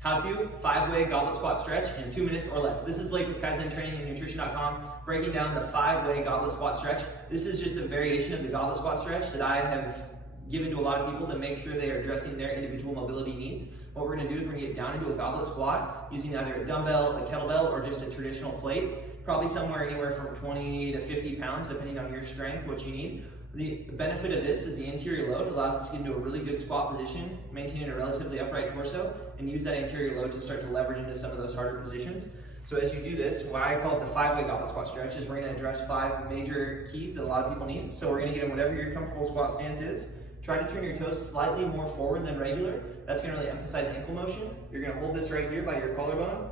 How to 5-way goblet squat stretch in 2 minutes or less. This is Blake with Kaizen Training and Nutrition.com, breaking down the 5-way goblet squat stretch. This is just a variation of the goblet squat stretch that I have given to a lot of people to make sure they are addressing their individual mobility needs. What we're going to do is we're going to get down into a goblet squat using either a dumbbell, a kettlebell, or just a traditional plate. Probably somewhere anywhere from 20 to 50 pounds, depending on your strength, what you need. The benefit of this is the anterior load allows us to get into a really good squat position, maintaining a relatively upright torso, and use that anterior load to start to leverage into some of those harder positions. So as you do this, why I call it the 5-way goblet squat stretch is we're going to address 5 major keys that a lot of people need. So we're going to get in whatever your comfortable squat stance is. Try to turn your toes slightly more forward than regular. That's going to really emphasize ankle motion. You're going to hold this right here by your collarbone.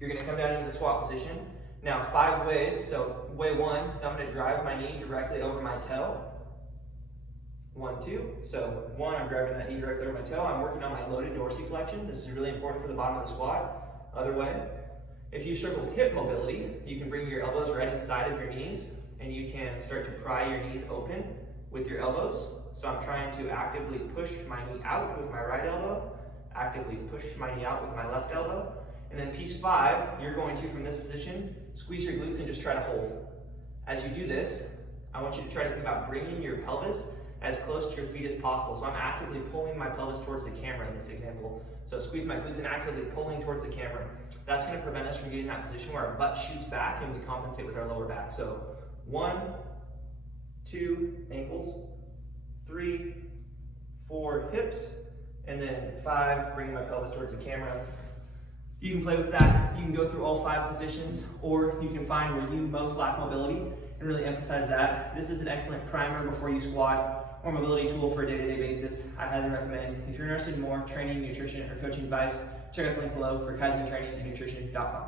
You're going to come down into the squat position. Now 5 ways, so way 1 is I'm going to drive my knee directly over my toe. 1, 2, so 1, I'm driving that knee directly over my toe. I'm working on my loaded dorsiflexion. This is really important for the bottom of the squat. Other way, if you struggle with hip mobility, you can bring your elbows right inside of your knees and you can start to pry your knees open with your elbows. So I'm trying to actively push my knee out with my right elbow, actively push my knee out with my left elbow. And then piece 5, you're going to, from this position, squeeze your glutes and just try to hold. As you do this, I want you to try to think about bringing your pelvis as close to your feet as possible. So I'm actively pulling my pelvis towards the camera in this example. So squeeze my glutes and actively pulling towards the camera. That's going to prevent us from getting in that position where our butt shoots back and we compensate with our lower back. So 1, 2, ankles, 3, 4, hips, and then 5, bringing my pelvis towards the camera. You can play with that. You can go through all 5 positions, or you can find where you most lack mobility and really emphasize that. This is an excellent primer before you squat or mobility tool for a day-to-day basis. I highly recommend. If you're interested in more training, nutrition, or coaching advice, check out the link below for Kaizen Training and Nutrition.com.